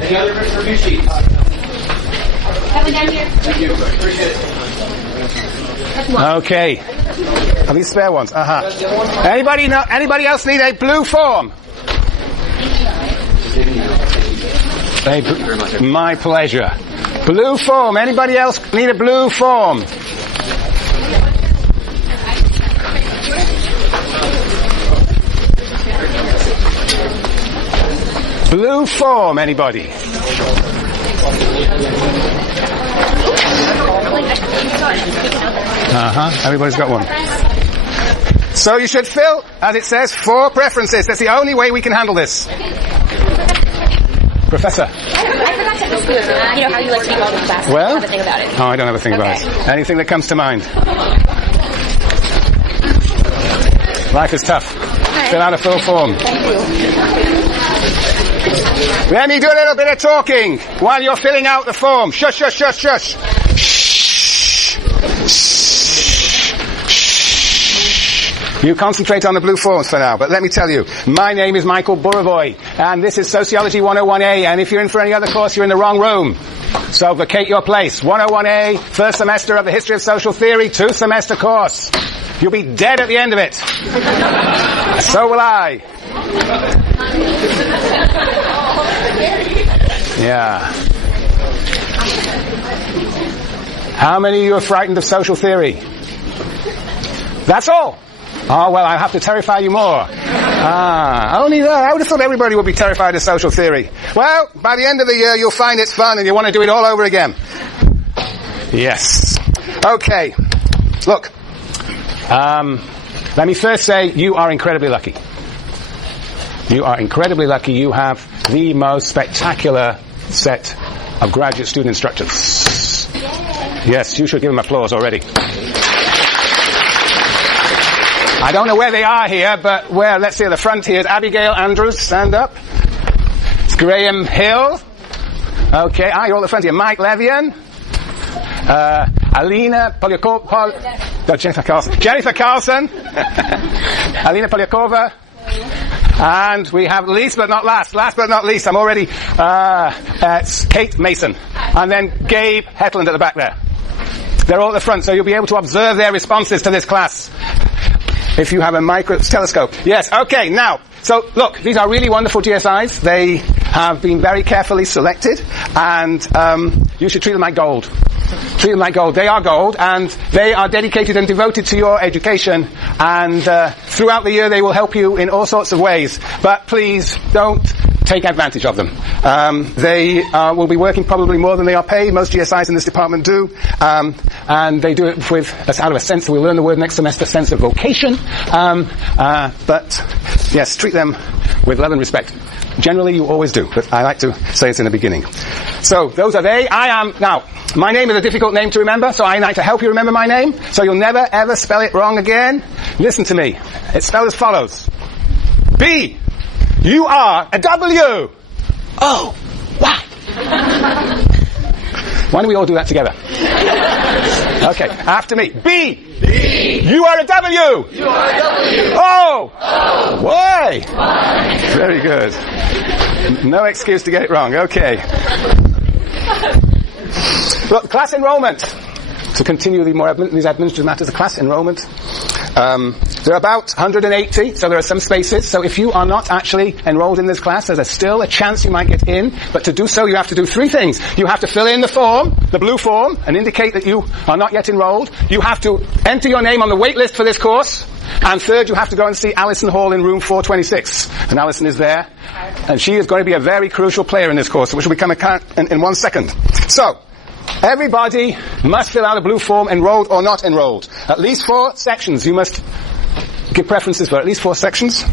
Any other review sheets? Have we done here? Thank you. Appreciate it. Okay. Are these spare ones? Anybody else need a blue form? My pleasure. Blue form. Anybody else need a blue form? Blue form, anybody? Everybody's got one. So you should fill, as it says, 4 preferences. That's the only way we can handle this. Professor. I forgot to ask you, how you like to be called in class. Well? I don't have a thing about it. Oh, I don't have a thing about it. Anything that comes to mind. Life is tough. Fill out a full form. Thank you. Let me do a little bit of talking while you're filling out the form. Shush, shush, shush, shush. You concentrate on the blue forms for now, but let me tell you, my name is Michael Buravoy, and this is Sociology 101A, and if you're in for any other course, you're in the wrong room. So vacate your place. 101A, first semester of the History of Social Theory, 2-semester course. You'll be dead at the end of it. So will I. Yeah. How many of you are frightened of social theory? That's all. Oh, well, I have to terrify you more. Only that. I would have thought everybody would be terrified of social theory. Well, by the end of the year, you'll find it's fun and you want to do it all over again. Yes. Okay. Look. Let me first say, you are incredibly lucky. You are incredibly lucky. You have the most spectacular set of graduate student instructors. Yes, you should give them applause already. I don't know where they are here, but let's see, at the front here is Abigail Andrews, stand up. It's Graham Hill. Okay, you're all at the front here. Mike Levian. Alina Polyakova. Jennifer Carlson. Alina Polyakova. And we have last but not least, I'm already, it's Kate Mason. And then Gabe Hetland at the back there. They're all at the front, so you'll be able to observe their responses to this class. If you have a telescope. Yes, okay, now, so look, these are really wonderful GSIs. They have been very carefully selected, and you should treat them like gold. Treat them like gold. They are gold, and they are dedicated and devoted to your education, and throughout the year they will help you in all sorts of ways. But please don't take advantage of them. They will be working probably more than they are paid. Most GSIs in this department do. And they do it out of a sense, we'll learn the word next semester, sense of vocation. But yes, treat them with love and respect. Generally, you always do, but I like to say it in the beginning. So, those are they. Now, my name is a difficult name to remember, so I like to help you remember my name, so you'll never ever spell it wrong again. Listen to me. It's spelled as follows. B. You are a W. Oh, wow. Why don't we all do that together? Okay, after me. B. B. You are a W. You are a W. O. O. Y. Y. Very good. No excuse to get it wrong. Okay. Look, class enrollment. To continue these administrative matters, the class enrollment. There are about 180, so there are some spaces. So if you are not actually enrolled in this class, there's still a chance you might get in. But to do so, you have to do 3 things. You have to fill in the form, the blue form, and indicate that you are not yet enrolled. You have to enter your name on the wait list for this course. And third, you have to go and see Alison Hall in room 426. And Alison is there. And she is going to be a very crucial player in this course, which will become apparent in 1 second. So, everybody must fill out a blue form, enrolled or not enrolled. At least 4 sections. You must give preferences for at least 4 sections.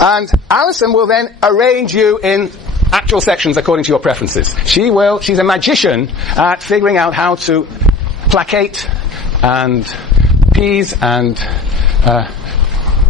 And Alison will then arrange you in actual sections according to your preferences. She's a magician at figuring out how to placate and appease and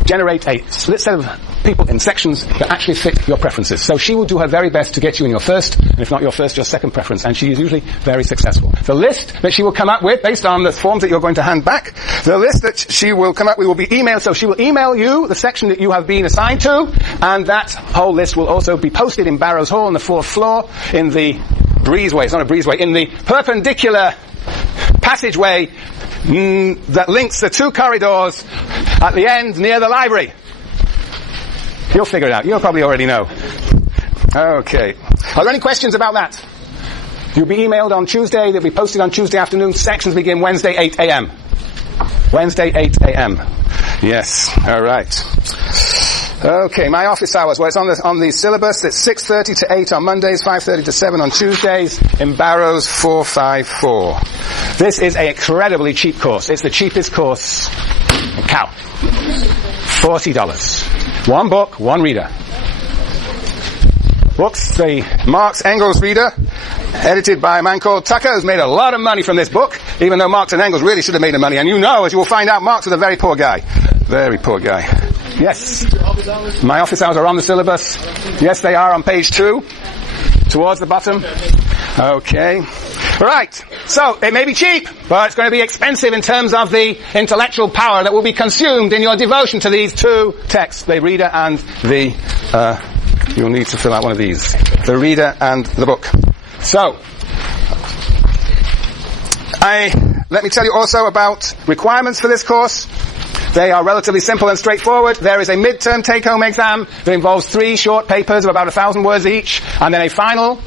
generate a split set of people in sections that actually fit your preferences. So she will do her very best to get you in your first, and if not your first, your second preference. And she is usually very successful. The list that she will come up with, based on the forms that you're going to hand back, the list that she will come up with will be emailed. So she will email you the section that you have been assigned to, and that whole list will also be posted in Barrows Hall on the 4th floor in the breezeway. It's not a breezeway. In the perpendicular passageway that links the two corridors at the end near the library. You'll figure it out. You'll probably already know. Okay. Are there any questions about that? You'll be emailed on Tuesday. They'll be posted on Tuesday afternoon. Sections begin Wednesday, 8 a.m. Wednesday, 8 a.m. Yes. All right. Okay, my office hours. Well, it's on the syllabus. It's 6:30 to 8 on Mondays, 5:30 to 7 on Tuesdays, in Barrows 454. This is an incredibly cheap course. It's the cheapest course in Cal. $40. One book, one reader. Books, the Marx Engels reader, edited by a man called Tucker, who's made a lot of money from this book, even though Marx and Engels really should have made the money. And you know, as you will find out, Marx was a very poor guy. Very poor guy. Yes. My office hours are on the syllabus. Yes, they are on page 2, towards the bottom. Okay. Right. So, it may be cheap, but it's going to be expensive in terms of the intellectual power that will be consumed in your devotion to these two texts, the reader and the, you'll need to fill out one of these. The reader and the book. So, let me tell you also about requirements for this course. They are relatively simple and straightforward. There is a midterm take-home exam that involves 3 short papers of about 1,000 words each, and then a final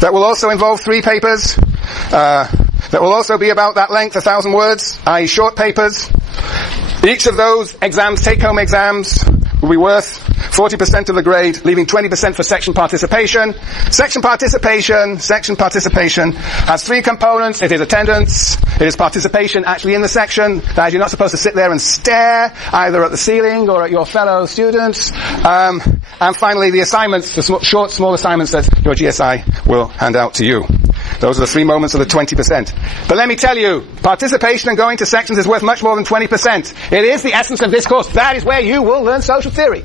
that will also involve 3 papers that will also be about that length, 1,000 words, i.e. short papers. Each of those exams, take-home exams, will be worth 40% of the grade, leaving 20% for section participation. Section participation has 3 components. It is attendance, it is participation actually in the section, that is, you're not supposed to sit there and stare either at the ceiling or at your fellow students. And finally, the assignments, the short, small assignments that your GSI will hand out to you. Those are the 3 moments of the 20%. But let me tell you, participation and going to sections is worth much more than 20%. It is the essence of this course. That is where you will learn social theory.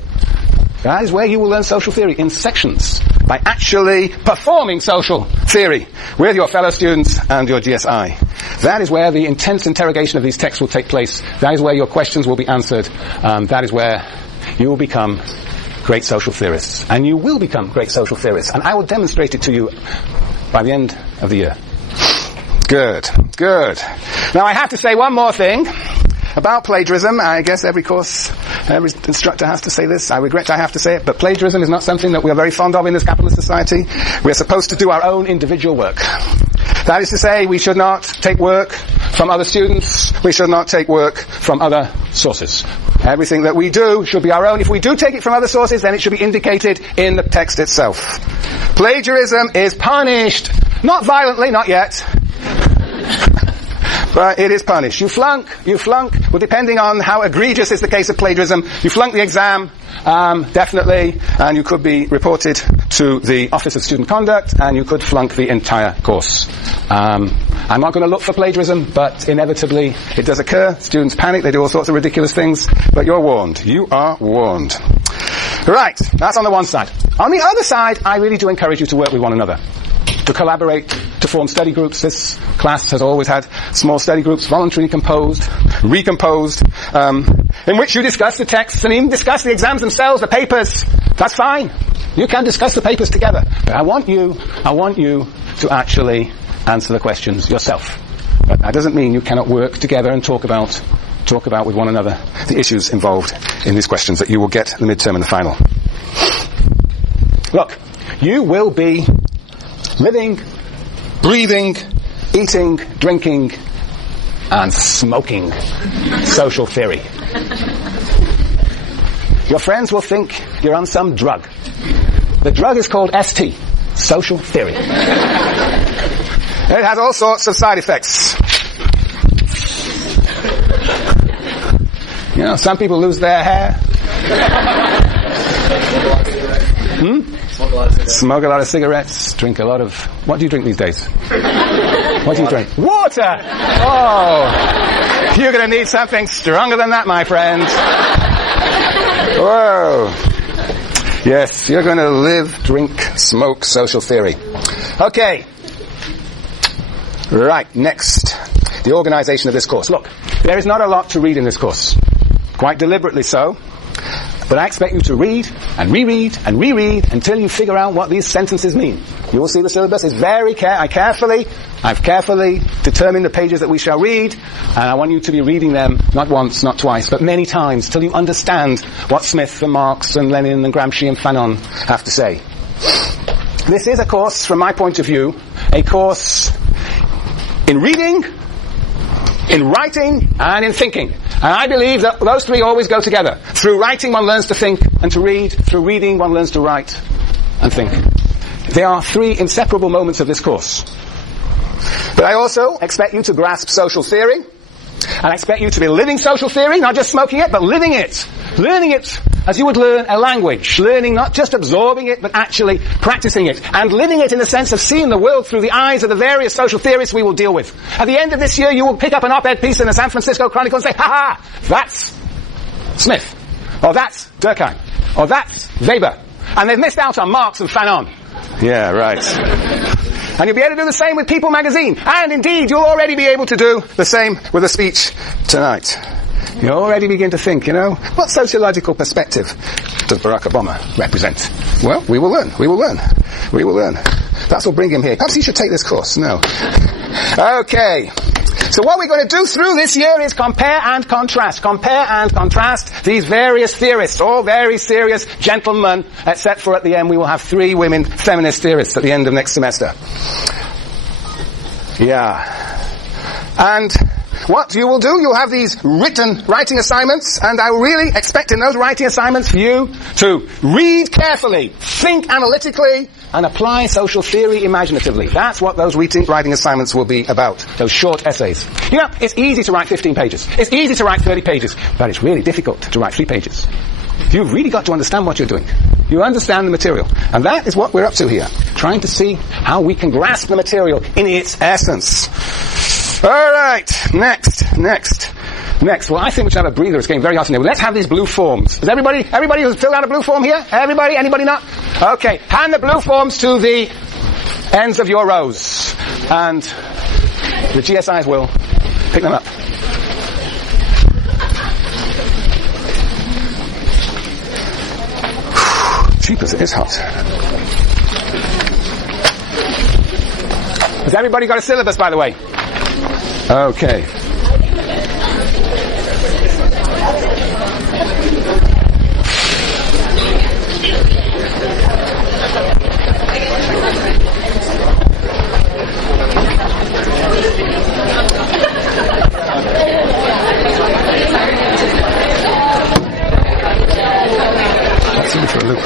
That is where you will learn social theory, in sections, by actually performing social theory with your fellow students and your GSI. That is where the intense interrogation of these texts will take place. That is where your questions will be answered. That is where you will become great social theorists. And you will become great social theorists. And I will demonstrate it to you by the end of the year. Good. Now I have to say one more thing about plagiarism. I guess every instructor has to say this. I regret I have to say it, but plagiarism is not something that we are very fond of in this capitalist society. We are supposed to do our own individual work. That is to say, we should not take work from other students. We should not take work from other sources. Everything that we do should be our own. If we do take it from other sources, then it should be indicated in the text itself. Plagiarism is punished. Not violently, not yet. But it is punished. You flunk. Well, depending on how egregious is the case of plagiarism, you flunk the exam, definitely, and you could be reported to the Office of Student Conduct, and you could flunk the entire course. I'm not going to look for plagiarism, but inevitably it does occur. Students panic, they do all sorts of ridiculous things, but you're warned. You are warned. Right, that's on the one side. On the other side, I really do encourage you to work with one another, to collaborate, to form study groups. This class has always had small study groups, voluntarily composed, recomposed, in which you discuss the texts and even discuss the exams themselves, the papers. That's fine. You can discuss the papers together. But I want you to actually answer the questions yourself. But that doesn't mean you cannot work together and talk about with one another the issues involved in these questions that you will get in the midterm and the final. Look, you will be living, breathing, eating, drinking, and smoking social theory. Your friends will think you're on some drug. The drug is called ST, social theory. It has all sorts of side effects. You know, some people lose their hair. Smoke a lot of cigarettes. Drink a lot of... What do you drink these days? What do you drink? Water! Oh! You're going to need something stronger than that, my friend. Whoa. Yes, you're going to live, drink, smoke social theory. Okay. Right, next. The organization of this course. Look, there is not a lot to read in this course. Quite deliberately so. But I expect you to read and reread and reread until you figure out what these sentences mean. You will see the syllabus is I've carefully determined the pages that we shall read, and I want you to be reading them not once, not twice, but many times till you understand what Smith and Marx and Lenin and Gramsci and Fanon have to say. This is a course, from my point of view, a course in reading, in writing, and in thinking. And I believe that those three always go together. Through writing one learns to think and to read. Through reading one learns to write and think. There are three inseparable moments of this course. But I also expect you to grasp social theory. And I expect you to be living social theory, not just smoking it, but living it. Learning it as you would learn a language. Learning, not just absorbing it, but actually practicing it. And living it in the sense of seeing the world through the eyes of the various social theorists we will deal with. At the end of this year, you will pick up an op-ed piece in the San Francisco Chronicle and say, ha-ha, that's Smith. Or that's Durkheim. Or that's Weber. And they've missed out on Marx and Fanon. Yeah, right. And you'll be able to do the same with People magazine. And indeed, you'll already be able to do the same with a speech tonight. You already begin to think, what sociological perspective does Barack Obama represent? Well, we will learn. Perhaps we'll bring him here. Perhaps he should take this course. No. Okay. So what we're going to do through this year is compare and contrast. Compare and contrast these various theorists, all very serious gentlemen, except for at the end we will have 3 women feminist theorists at the end of next semester. Yeah. And what you will do, you'll have these writing assignments, and I really expect in those writing assignments for you to read carefully, think analytically, and apply social theory imaginatively. That's what those writing assignments will be about, those short essays. It's easy to write 15 pages. It's easy to write 30 pages, but it's really difficult to write 3 pages. You've really got to understand what you're doing. You understand the material. And that is what we're up to here, trying to see how we can grasp the material in its essence. All right, next. Well, I think we should have a breather. It's getting very hot in here. Let's have these blue forms. Is everybody who's filled out a blue form here? Everybody? Anybody not? Okay, hand the blue forms to the ends of your rows. And the GSIs will pick them up. Jeepers, it is hot. Has everybody got a syllabus, by the way? Okay. That's in for a loop.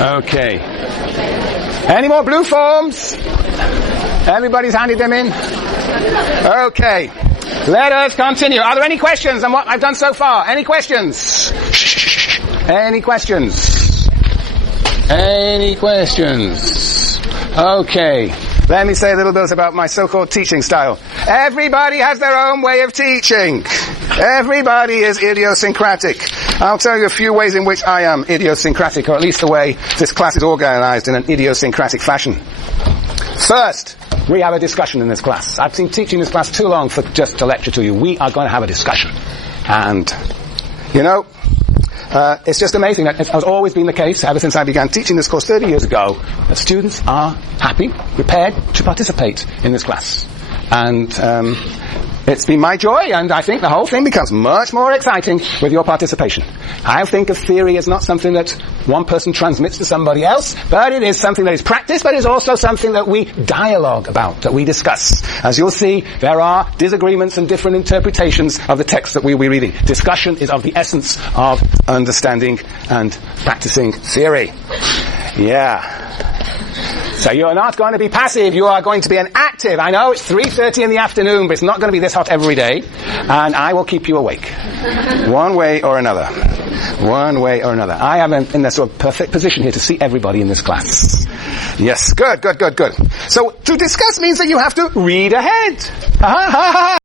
Okay. Any more blue forms? Everybody's handed them in? Okay. Let us continue. Are there any questions on what I've done so far? Any questions? Any questions? Any questions? Okay. Let me say a little bit about my so-called teaching style. Everybody has their own way of teaching. Everybody is idiosyncratic. I'll tell you a few ways in which I am idiosyncratic, or at least the way this class is organized in an idiosyncratic fashion. First, we have a discussion in this class. I've been teaching this class too long for just to lecture to you. We are going to have a discussion. And, it's just amazing that it has always been the case, ever since I began teaching this course 30 years ago, that students are happy, prepared to participate in this class. And it's been my joy, and I think the whole thing becomes much more exciting with your participation. I think of theory as not something that one person transmits to somebody else, but it is something that is practiced, but it is also something that we dialogue about, that we discuss. As you'll see, there are disagreements and different interpretations of the text that we will be reading. Discussion is of the essence of understanding and practicing theory. Yeah. So you're not going to be passive, you are going to be an active. I know it's 3:30 in the afternoon, but it's not going to be this hot every day, and I will keep you awake, one way or another. One way or another. I am in a sort of perfect position here to see everybody in this class. Yes, good. So, to discuss means that you have to read ahead.